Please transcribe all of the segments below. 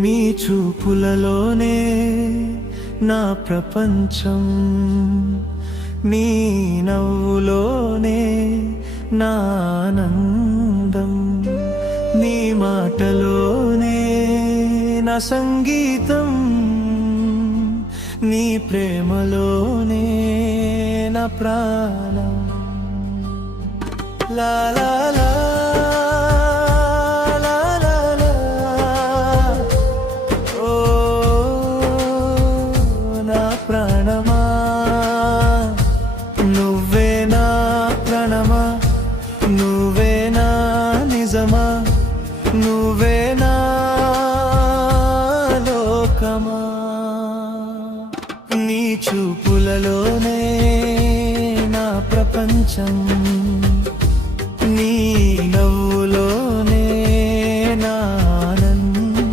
నీ చూపులలోనే నా ప్రపంచం, నీ నవ్వులోనే నా ఆనందం, నీ మాటలోనే నా సంగీతం, నీ ప్రేమలోనే నా ప్రాణం. లా లా లా నువ్వే నా లోకమా. నీ చూపులలోనే నా ప్రపంచం, నీ నవ్వులోనే నా ఆనందం,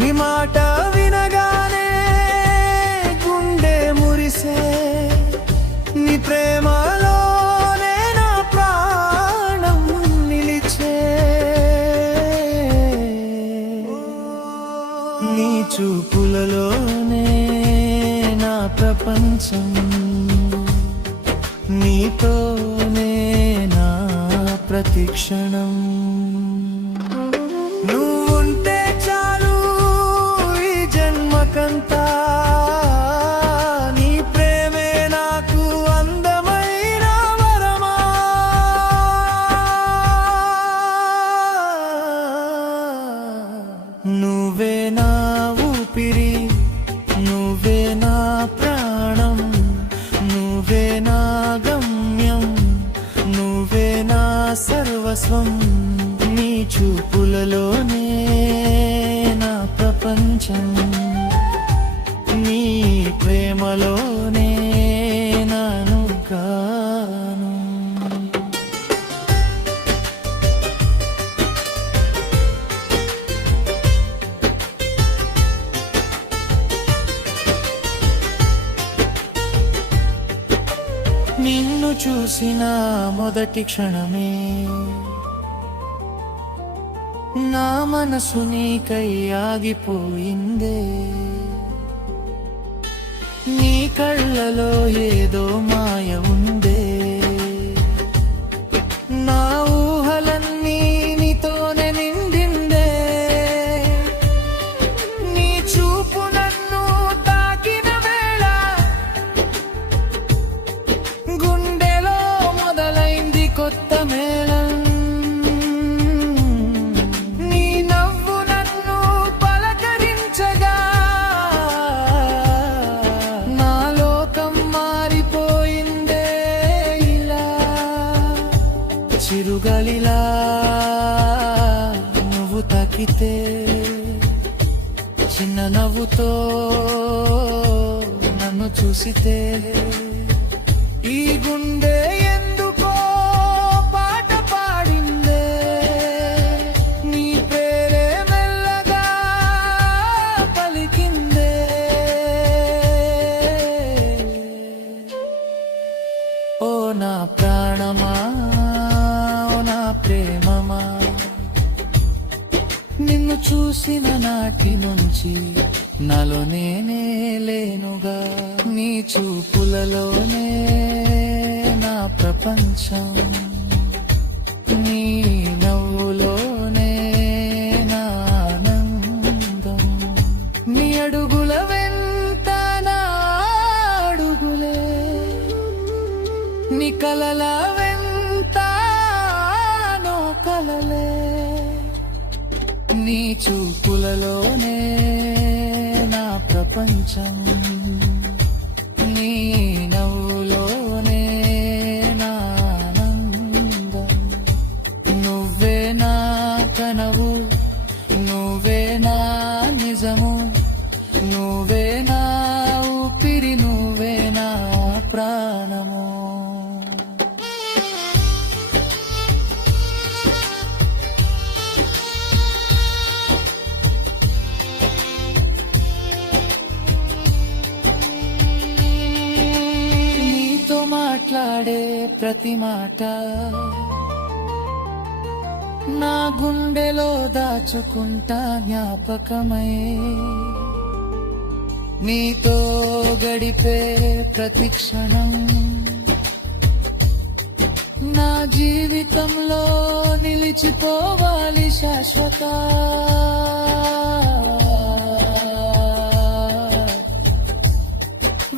నీ మాట వినగానే గుండె మురిసే, నీ ప్రేమలో నీ చూపులలోనే నా ప్రపంచం, నీతోనే నా ప్రతిక్షణం. నువ్వుంటే చాలు ఈ జన్మకంతా, నీ ప్రేమే నాకు అందమైన వరమా. నువ్వే నా ఊపిరి, నువ్వే నా ప్రాణం, నువ్వే నా గమ్యం, నువ్వే నా సర్వస్వం. నీ చూపులలోనే నా ప్రపంచం, నీ ప్రేమలోనే నాను గాను. నిన్ను చూసిన మొదటి క్షణమే నా మనసు నీకై ఆగిపోయిందే. నీ కళ్ళలో ఏదో మాయ ఉందే, నా ఊహలన్నీ నీతోనే నిండిందే. నీ చూపు నన్ను తాకిన వేళ గుండెలో మొదలైంది కొత్త మేళం. నీ నవ్వు నన్ను పలకరించగా నా లోకం మారిపోయిందే ఇలా. చిరుగలిలా నువ్వు తాకితే, చిన్న నవ్వుతో నన్ను చూసితే, ఈ గుండె ఎందుకో పాట పాడిందే. నీ పేరే మెల్లగా పలికిందే. ఓ నా ప్రాణమా, ఓ నా ప్రేమమా, నిన్ను చూసిన నాటి నుంచి నాలో నేనే లేనుగా. నీ చూపులలోనే నా ప్రపంచం, నీ నవ్వులోనే నా ఆనందం, నీ అడుగుల వెంట నా అడుగులే, నీ కలల వెంట నో కలలే. నీ చూపులలోనే నా ప్రపంచం, నీ నవ్వులోనే నా ఆనందం, నువ్వే నా కనవు, నువ్వే నా నిజము, నువ్వే నా ఊపిరి, నువ్వే నా ప్రాణము. మాట్లాడే ప్రతి మాట నా గుండెలో దాచుకుంటా జ్ఞాపకమై నీతో గడిపే ప్రతి క్షణం నా జీవితంలో నిలిచిపోవాలి శాశ్వత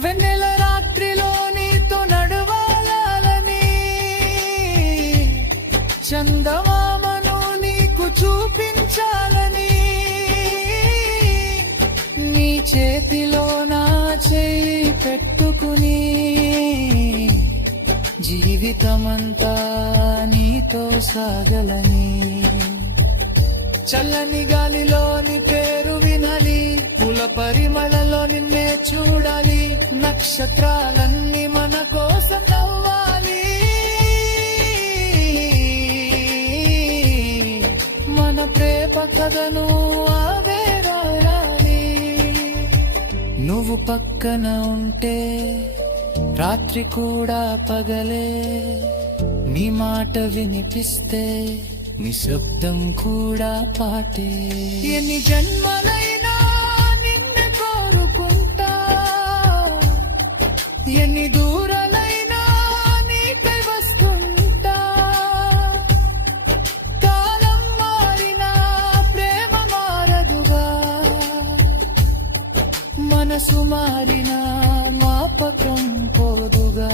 వెన్నెల రాత్రిలో నీతో నడవాలని చందమామను నీకు చూపించాలని నీ చేతిలో నా చేయి పెట్టుకుని జీవితమంతా నీతో సాగలని చల్లని గాలిలోని పేరు వినాలి పూల పరిమళలో నిన్నే చూడాలి నక్షత్రాలన్నీ మన కోసం నవ్వాలి మన ప్రేమ కథను ఆవే రాయాలి నువ్వు పక్కన ఉంటే రాత్రి కూడా పగలే నీ మాట వినిపిస్తే నిశ్శబ్దం కూడా పాటే ఎన్ని జన్మలైనా నిన్ను కోరుకుంటా ఎన్ని దూరాలైనా నీకై వస్తుంటా కాలం మారినా ప్రేమ మారదుగా మనసు మారినా మాపకం పోదుగా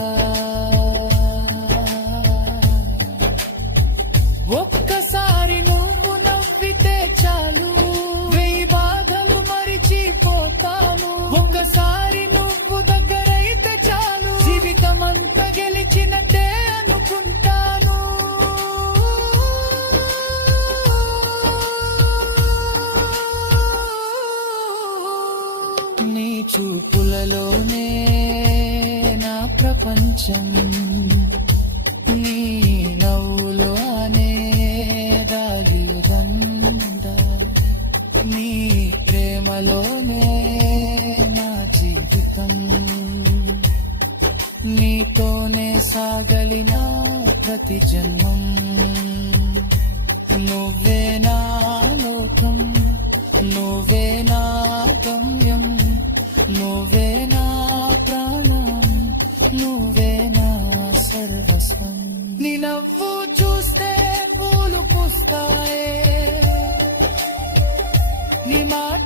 ఒక్కసారి నువ్వు నవ్వితే చాలు వెయ్యి బాధలు మరిచిపోతాను ఒక్కసారి నువ్వు దగ్గరైతే చాలు జీవితమంతా గెలిచినట్టే అనుకుంటాను నీ చూపులలోనే నా ప్రపంచం నీ నవ్వులోనే దాగిదండ నీ ప్రేమలోనే నా జీవితం నీతోనే సాగలిన ప్రతి జన్మం నువ్వే నా లోకం నువ్వే నా గమ్యం నువ్వే నా ప్రాణం నువ్వే నా సర్వస్వం నీ నవ్వు చూస్తే పూలు పూస్తాయే నీ మాట